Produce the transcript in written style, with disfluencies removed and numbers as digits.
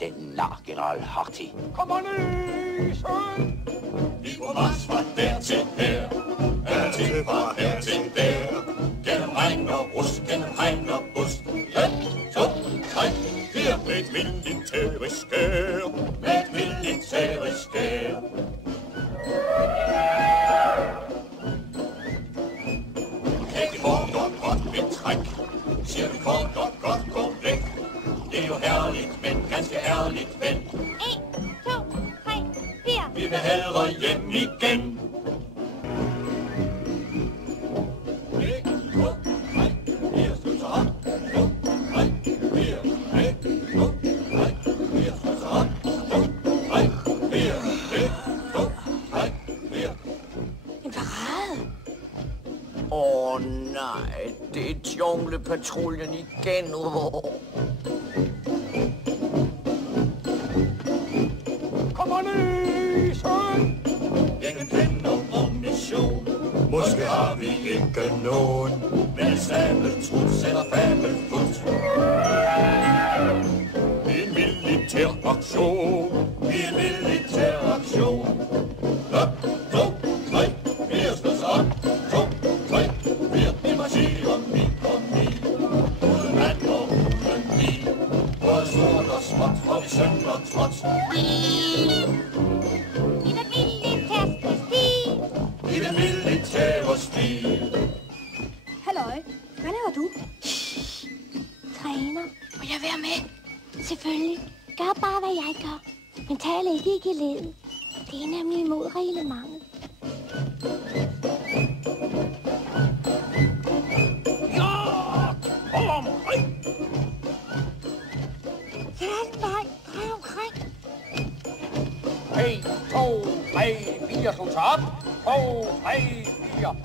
den nar, general Harty. Kommandøsen! Vi går march fra der til her, til fra her til der. Gennem regn og rust, gennem hegn og bust. 1, 2, 3, 4. Med et militærisk skær, med et militærisk skær. Kan det hårdt og godt betræk, siger vi kort og godt gå væk. Det er jo herligt, men ganske ærligt, ven. 1, 2, 3, 4. Vi vil hellere hjem igen. 1, 2, 3, 4, skud så op. 2, 3, 4, 1, 2, 3, 4, skud så op. 2, 3, 4, 1, 2, 3, 4. En parade. Åh nej, det er junglepatruljen igen. Kommandøsen! Ingen kender om mission. Måske har vi ikke nogen, men en sabeltruds eller fabelfut. En militær aktion. En militær aktion. 1, 2, 3, 4, skud så op. 2, 3, 4, vi marcherer mi. Uden mand og uden bil. Både stort og småt, og vi synger trådt. I den militærske stil. I den militære stil. Halløj, hvad laver du? Træner. Må jeg være med? Selvfølgelig. Gør bare, hvad jeg gør. Men tal ikke i geledet. Det er nemlig imod reglementet. Ja! Hold omkring! Tag vej, drej omkring. 1, 2, 3, 4, skud så op. 2, 3, 4.